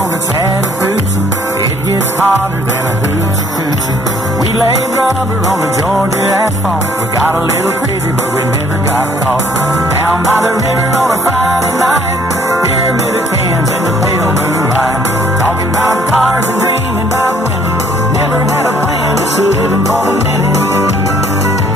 on the Chattahoochee. It gets hotter than a hoochie coochie. We laid rubber on the Georgia asphalt. We got a little crazy, but we never got caught. Down by the river on a Friday night, pyramid of cans in the pale moonlight. Talking about cars and dreaming about women. Never had a plan, just living for the minute.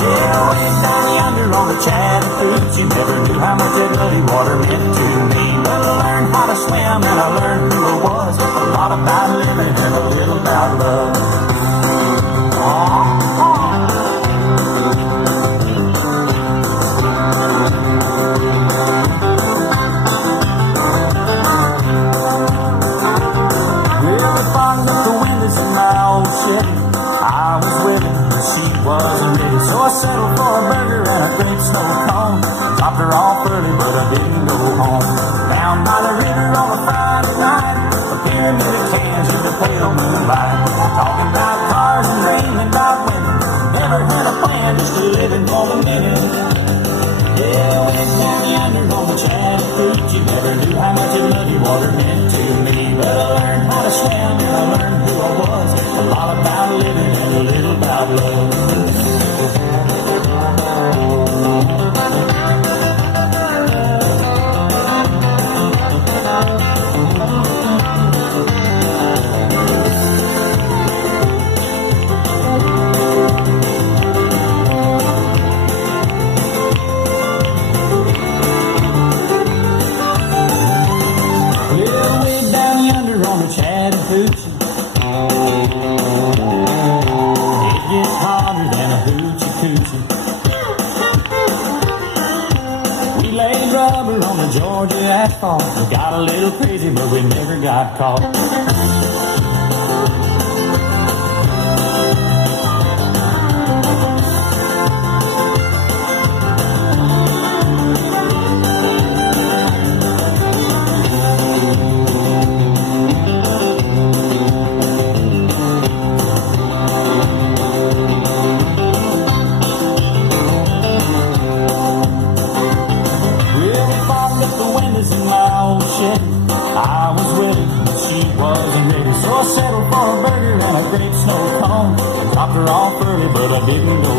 Yeah, way down yonder on the Chattahoochee. Never knew how much that muddy water meant to me. But I learned how to swim and I learned who I was. A lot about living and a little about love. I was with her, but she wasn't ready. So I settled for a burger and a great snow cone. Dropped her off early, but I didn't go home. Down by the river on a Friday night, a pyramid of cans in the pale moonlight. Talking about cars and dreaming about women. Never had a plan, just living for the minute. Yeah, way down yonder on the Chattahoochee. Never knew how much that muddy water meant to me. But I learned how to swim and I learned who I was. A lot about living and a little about love. Chattahoochee. It gets hotter than a hoochie coochie. We laid rubber on the Georgia asphalt. We got a little crazy, but we never got caught. I was with her, but she wasn't ready. So I settled for a burger and a great snow cone. Dropped her off early, but I didn't go